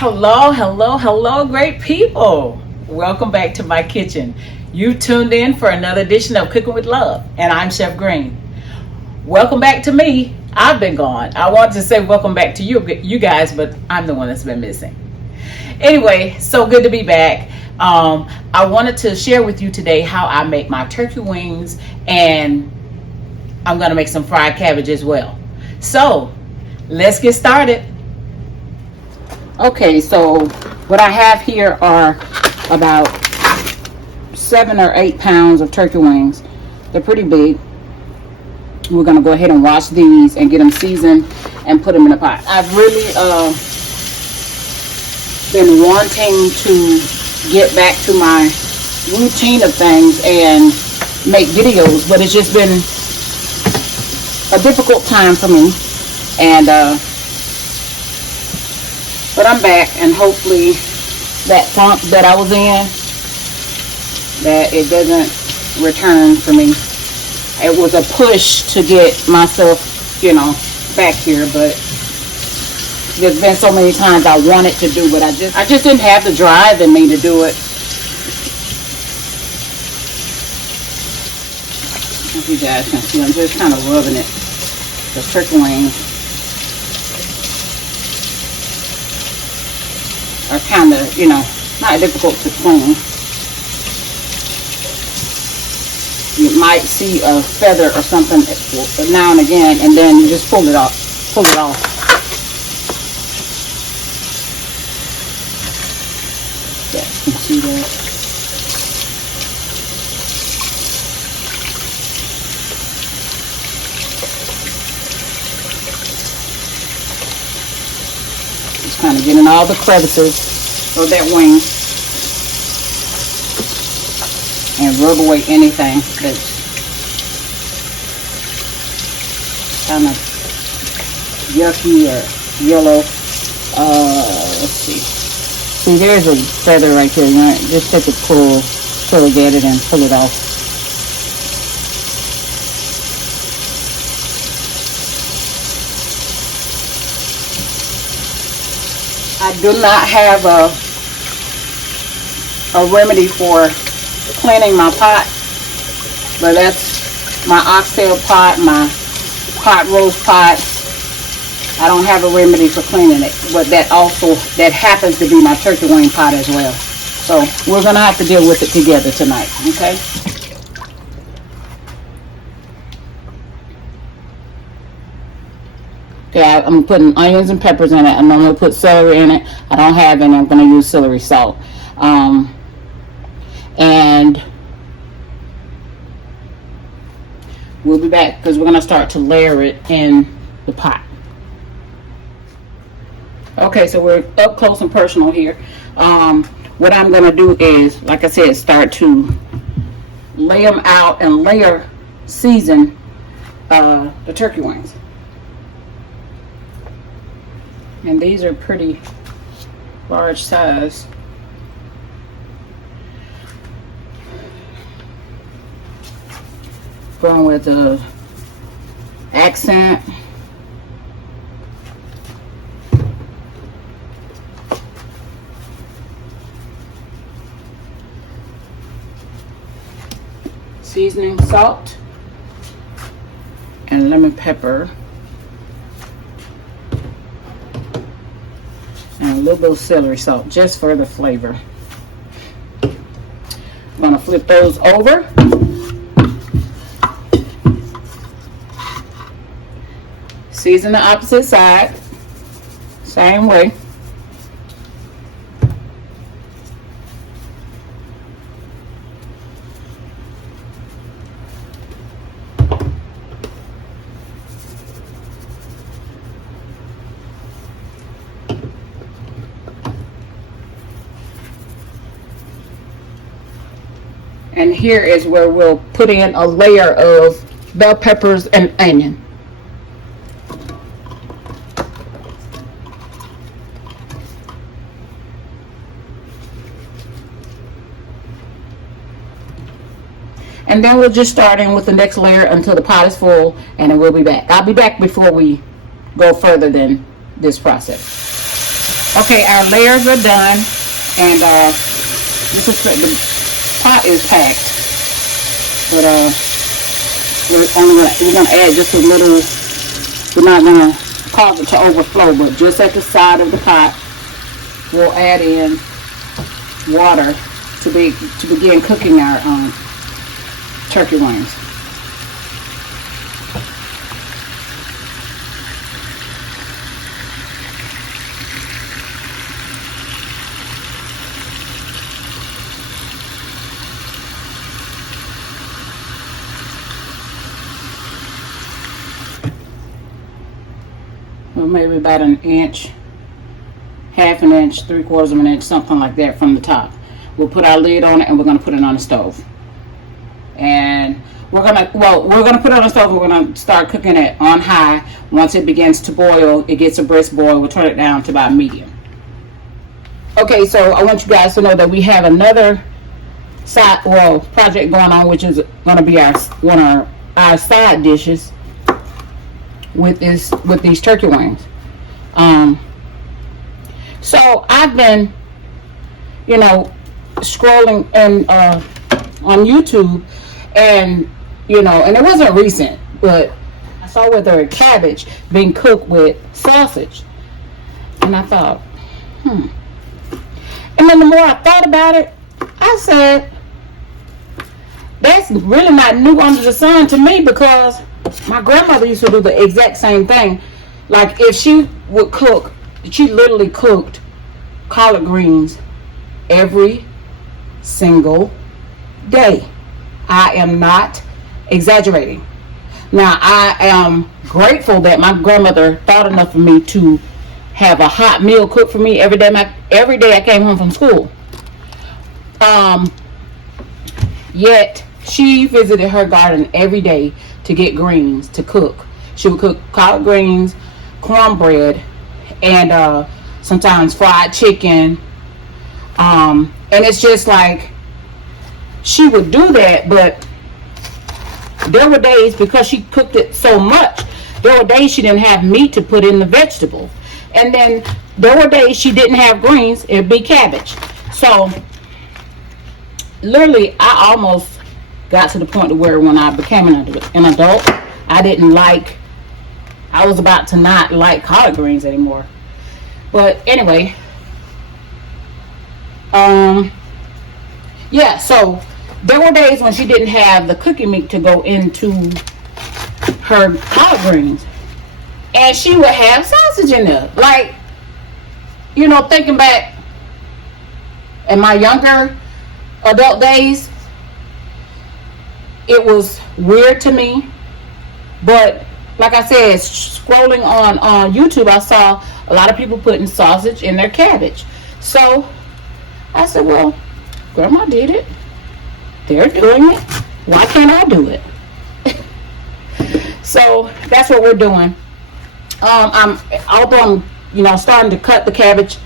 Hello, hello, hello, great people. Welcome back to my kitchen. You tuned in for another edition of Cooking with Love, and I'm Chef Glean. Welcome back to me. I've been gone. I wanted to say welcome back to you guys, but I'm the one that's been missing. Anyway, so good to be back. I wanted to share with you today how I make my turkey wings, and I'm going to make some fried cabbage as well. So let's get started. Okay, so what I have here are about 7 or 8 pounds of turkey wings. They're pretty big. We're going to go ahead and wash these and get them seasoned and put them in a pot. I've really been wanting to get back to my routine of things and make videos, but it's just been a difficult time for me. And but I'm back, and hopefully that funk that I was in, that it doesn't return for me. It was a push to get myself, back here, but there's been so many times I wanted to do, but I just didn't have the drive in me to do it. As you guys can see, I'm just kind of rubbing it, the turkey wings are kind of, not difficult to clean. You might see a feather or something now and again, and then you just pull it off. Yeah, you can see that. Just kind of getting all the crevices of that wing and rub away anything that's kind of yucky or yellow. Let's see. See, there's a feather right there. Just take a pull at it and pull it off. I do not have a remedy for cleaning my pot, but that's my oxtail pot, my hot roast pot. I don't have a remedy for cleaning it, but that happens to be my turkey wing pot as well. So we're gonna have to deal with it together tonight, okay? Okay, I'm putting onions and peppers in it, and I'm gonna put celery in it. I don't have any. I'm gonna use celery salt. And we'll be back because we're going to start to layer it in the pot. Okay, so we're up close and personal here. What I'm going to do is, like I said, start to lay them out and season the turkey wings. And these are pretty large size. Going with the accent. Seasoning salt and lemon pepper. And a little bit of celery salt just for the flavor. I'm going to flip those over. Season the opposite side, same way. And here is where we'll put in a layer of bell peppers and onion. And then we'll just start in with the next layer until the pot is full, and then we'll be back. I'll be back before we go further than this process. Okay, our layers are done, and this is the pot is packed, but we're gonna add just a little. We're not gonna cause it to overflow, but just at the side of the pot, we'll add in water to begin cooking our turkey wings. Well, maybe about an inch, half an inch, 3/4 of an inch, something like that from the top. We'll put our lid on it and we're gonna put it on the stove. And we're gonna put it on the stove and we're gonna start cooking it on high. Once it begins to boil, it gets a brisk boil, we'll turn it down to about medium. Okay, so I want you guys to know that we have another project going on, which is gonna be one of our side dishes with these turkey wings. So I've been, scrolling and on YouTube, and and it wasn't recent, but I saw with her cabbage being cooked with sausage, and I thought, and then the more I thought about it, I said, that's really not new under the sun to me, because my grandmother used to do the exact same thing. Like, if she would cook, she literally cooked collard greens every single day. I am not exaggerating. Now, I am grateful that my grandmother thought enough of me to have a hot meal cooked for me every day I came home from school. Yet she visited her garden every day to get greens to cook. She would cook collard greens, cornbread, and sometimes fried chicken. And it's just like, she would do that, but there were days, because she cooked it so much, there were days she didn't have meat to put in the vegetables. And then there were days she didn't have greens, it'd be cabbage. So literally, I almost got to the point where when I became an adult, I was about to not like collard greens anymore. But anyway, yeah, so there were days when she didn't have the cooking meat to go into her collard greens, and she would have sausage in there. Like, thinking back in my younger adult days, it was weird to me. But like I said, scrolling on YouTube, I saw a lot of people putting sausage in their cabbage. So I said, well, Grandma did it. They're doing it. Why can't I do it? So that's what we're doing. Although I'm starting to cut the cabbage,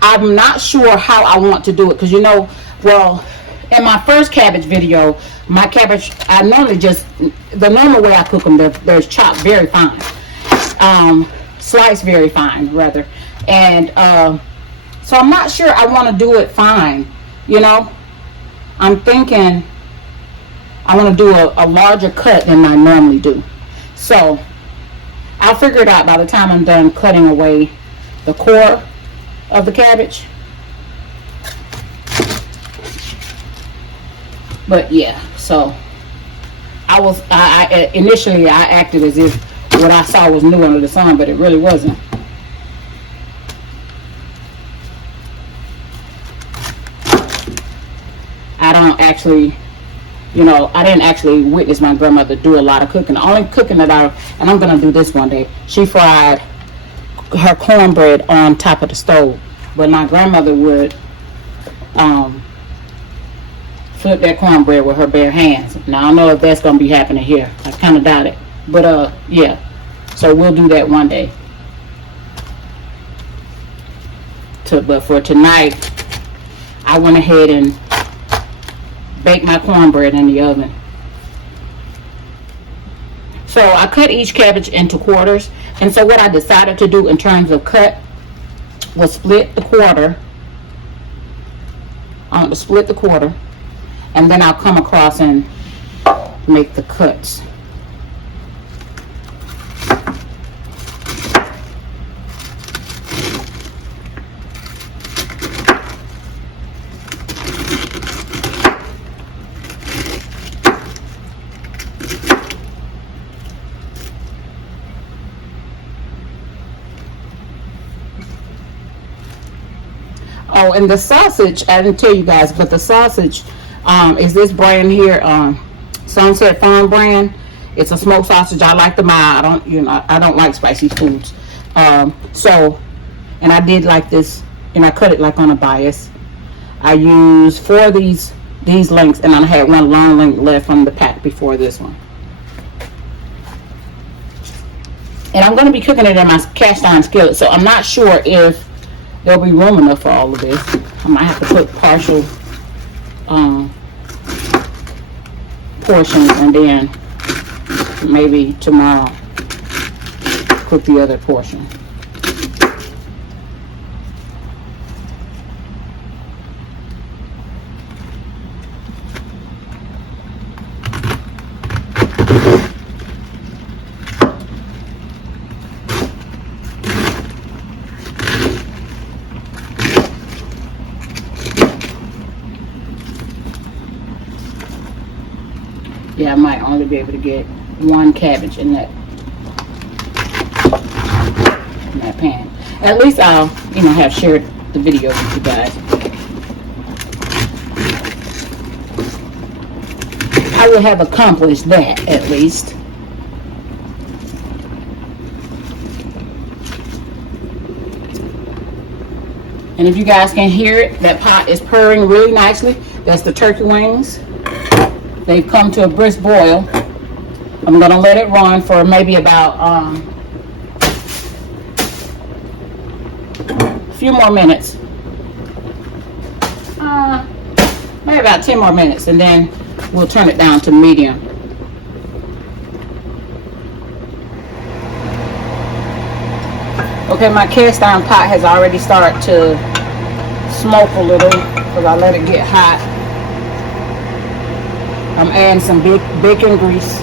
I'm not sure how I want to do it, because in my first cabbage video, my cabbage, I normally the normal way I cook them, they're chopped very fine, sliced very fine rather, and so I'm not sure I want to do it fine. I'm thinking I want to do a larger cut than I normally do. So I'll figure it out by the time I'm done cutting away the core of the cabbage. But yeah, so initially I acted as if what I saw was new under the sun, but it really wasn't. I didn't actually witness my grandmother do a lot of cooking. The only cooking and I'm going to do this one day, she fried her cornbread on top of the stove. But my grandmother would flip that cornbread with her bare hands. Now, I don't know if that's going to be happening here. I kind of doubt it. But, yeah. So, we'll do that one day. But for tonight, I went ahead and baked my cornbread in the oven. So, I cut each cabbage into quarters. And so, what I decided to do in terms of cut will split the quarter. I want to split the quarter, and then I'll come across and make the cuts. Oh, and the sausage, I didn't tell you guys, but the sausage is this brand here, Sunset Farm brand. It's a smoked sausage. I like the mild. I don't like spicy foods. So, and I did like this, and I cut it like on a bias. I used 4 of these lengths, and I had one long length left from the pack before this one. And I'm going to be cooking it in my cast iron skillet, so I'm not sure if there'll be room enough for all of this. I might have to put partial portions, and then maybe tomorrow cook the other portion. Yeah, I might only be able to get 1 cabbage in that pan. At least I'll, have shared the video with you guys. I will have accomplished that at least. And if you guys can hear it, that pot is purring really nicely. That's the turkey wings. They've come to a brisk boil. I'm going to let it run for maybe about a few more minutes. Maybe about 10 more minutes, and then we'll turn it down to medium. Okay, my cast iron pot has already started to smoke a little because I let it get hot. I'm adding some bacon grease.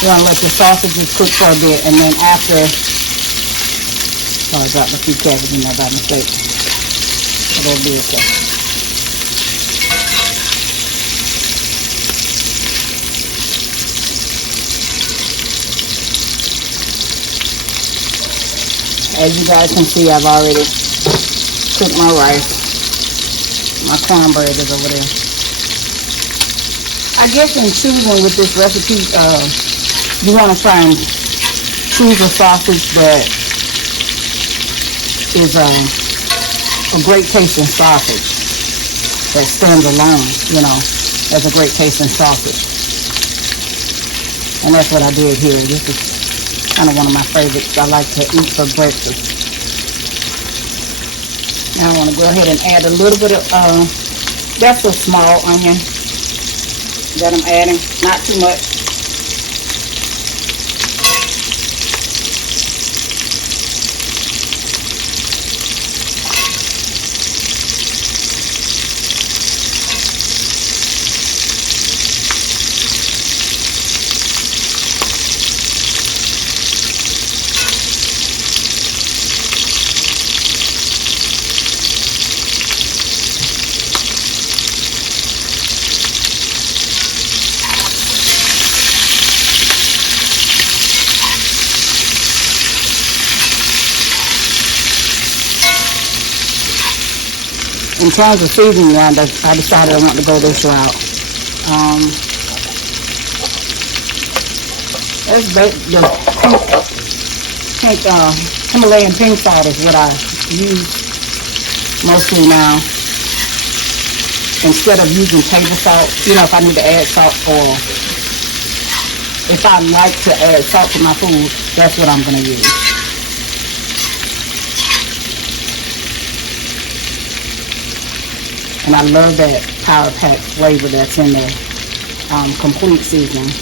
We're going to let the sausages cook for a bit, and then after, I dropped a few cabbage in there by mistake. It'll be okay. As you guys can see, I've already cooked my rice. My cornbread is over there. I guess in choosing with this recipe, you want to try and choose a sausage that is a great tasting sausage that stands alone, as a great tasting sausage. And that's what I did here. This is kind of one of my favorites I like to eat for breakfast. Now I want to go ahead and add a little bit of, that's a small onion that I'm adding, not too much. in terms of seasoning round, I decided I want to go this route. The pink Himalayan pink salt is what I use mostly now. Instead of using table salt, you know, if I need to add salt, or if I like to add salt to my food, that's what I'm going to use. And I love that Power Pack flavor that's in there. Complete seasoning.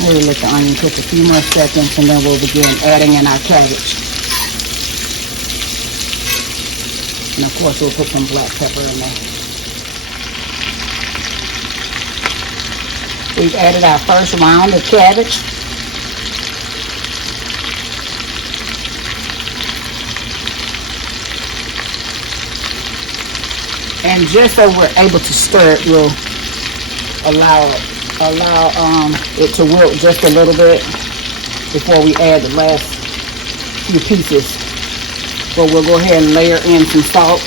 Maybe let the onion cook a few more seconds, and then we'll begin adding in our cabbage. And of course, we'll put some black pepper in there. We've added our first round of cabbage. And just so we're able to stir it, we'll allow it to wilt just a little bit before we add the last few pieces. So we'll go ahead and layer in some salt.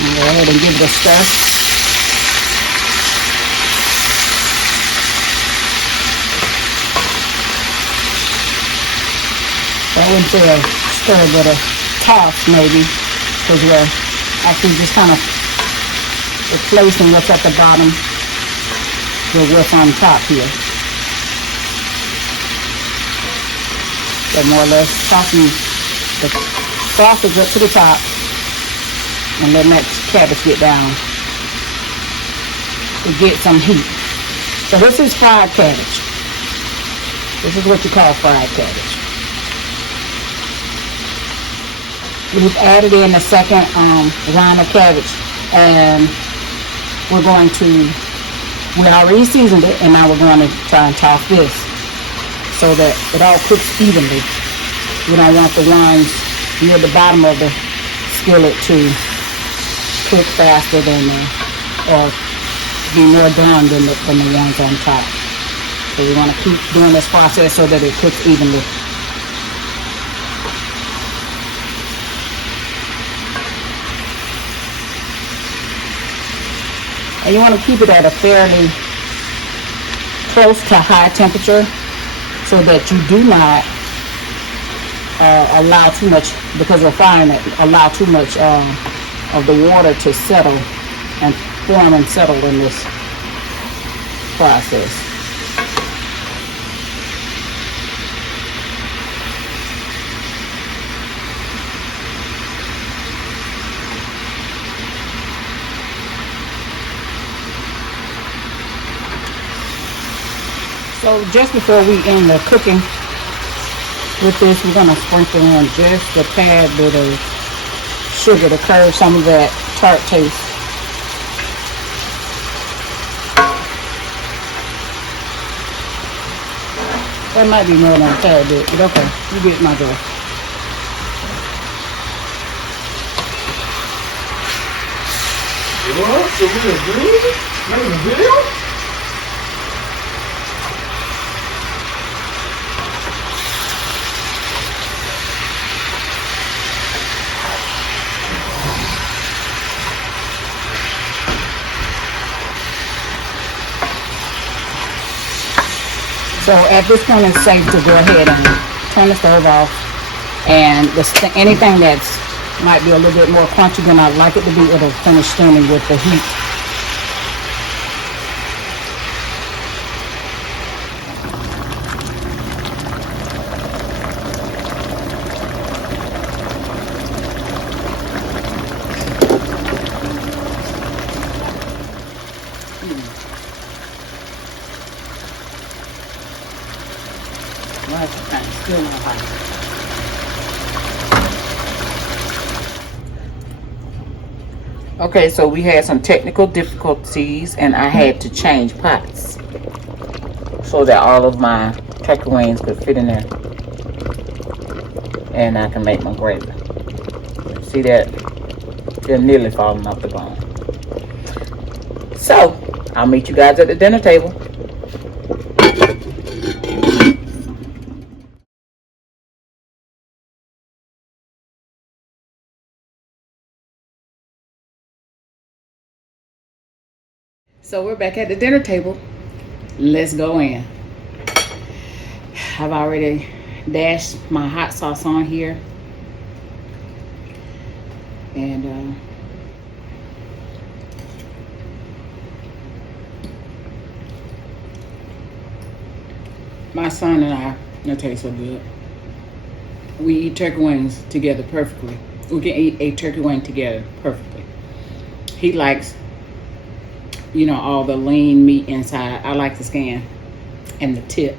Go ahead and give it a stir. I wouldn't say a stir, but a toss maybe, because we're actually just kind of replacing what's at the bottom with what's on top here. So more or less tossing the sausage up to the top, and letting that cabbage get down to get some heat. So this is fried cabbage. This is what you call fried cabbage. We've added in the second round of cabbage, and we already seasoned it, and now we're going to try and toss this so that it all cooks evenly. We don't want the ones near the bottom of the skillet to cook faster than or be more done than the ones on top. So we want to keep doing this process so that it cooks evenly. And you want to keep it at a fairly close to high temperature so that you do not allow too much, because we're frying it, allow too much of the water to settle and form and settle in this process. So just before we end the cooking with this, we're going to sprinkle in just a tad bit of sugar to curb some of that tart taste. That might be more than a tad bit, but okay, you get my drift. What? So we're good? Making a video? So at this point, it's safe to go ahead and turn the stove off, and anything that's might be a little bit more crunchy than I'd like it to be, it'll finish steaming with the heat. Still not hot. Okay, so we had some technical difficulties and I had to change pots so that all of my turkey wings could fit in there and I can make my gravy. See that? They're nearly falling off the bone. So, I'll meet you guys at the dinner table. So we're back at the dinner table. Let's go in. I've already dashed my hot sauce on here. And my son and I, they taste so good. We eat turkey wings together perfectly. We can eat a turkey wing together perfectly. He likes, you know, all the lean meat inside. I like the skin and the tip.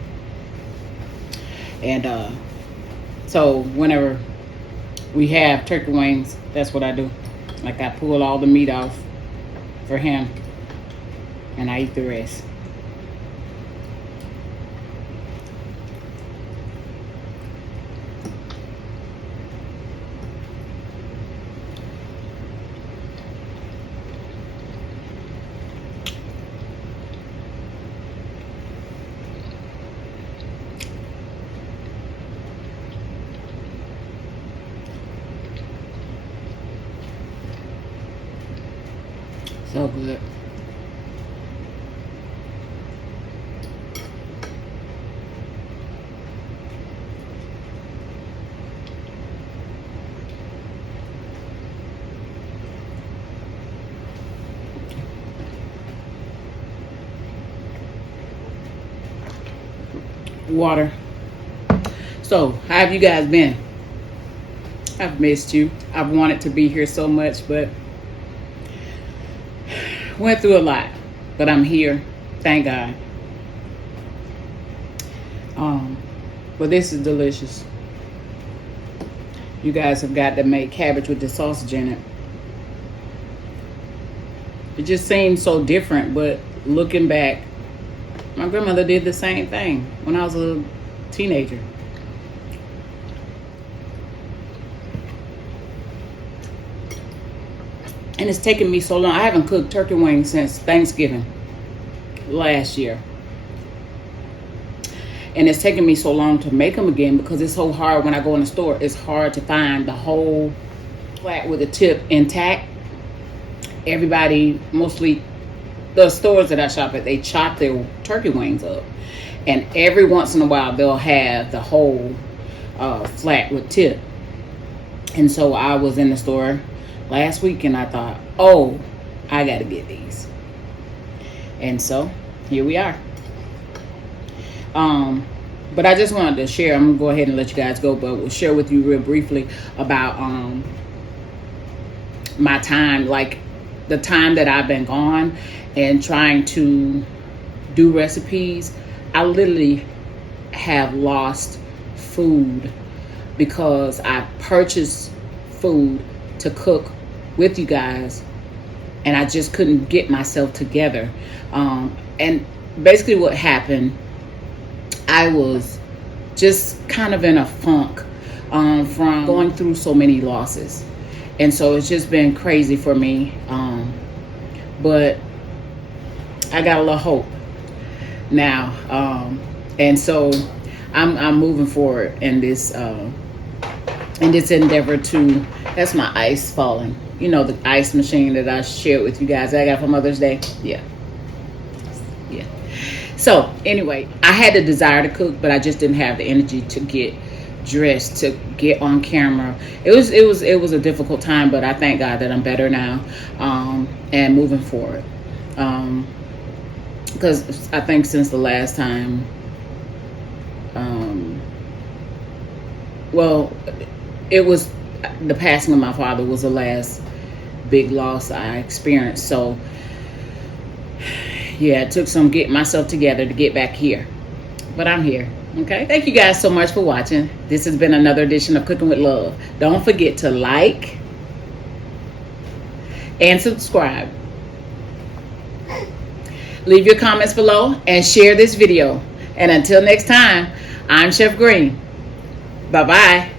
And so whenever we have turkey wings, that's what I do. Like I pull all the meat off for him and I eat the rest. So good. Water. So, how have you guys been? I've missed you. I've wanted to be here so much, but went through a lot, but I'm here. Thank God. But this is delicious. You guys have got to make cabbage with the sausage in it. It just seems so different, but looking back, my grandmother did the same thing when I was a teenager. And it's taken me so long. I haven't cooked turkey wings since Thanksgiving last year. And it's taken me so long to make them again because it's so hard when I go in the store. It's hard to find the whole flat with the tip intact. Everybody, mostly the stores that I shop at, they chop their turkey wings up. And every once in a while, they'll have the whole flat with tip. And so I was in the store last week and I thought, oh, I got to get these. And so here we are. But I just wanted to share, I'm going to go ahead and let you guys go, but we'll share with you real briefly about my time, like the time that I've been gone and trying to do recipes. I literally have lost food because I purchased food to cook with you guys and I just couldn't get myself together. And basically what happened, I was just kind of in a funk from going through so many losses. And so it's just been crazy for me. But I got a little hope now. And so I'm moving forward in this endeavor to, that's my ice falling. You know, the ice machine that I shared with you guys I got for Mother's Day. Yeah. So anyway, I had the desire to cook, but I just didn't have the energy to get dressed, to get on camera. It was a difficult time, but I thank God that I'm better now, and moving forward. Because I think since the last time, well, it was the passing of my father was the last big loss I experienced. So yeah, it took some getting myself together to get back here, but I'm here. Okay, thank you guys so much for watching. This has been another edition of Cooking with Love. Don't forget to like and subscribe. Leave your comments below and share this video. And until next time, I'm Chef Green. Bye-bye.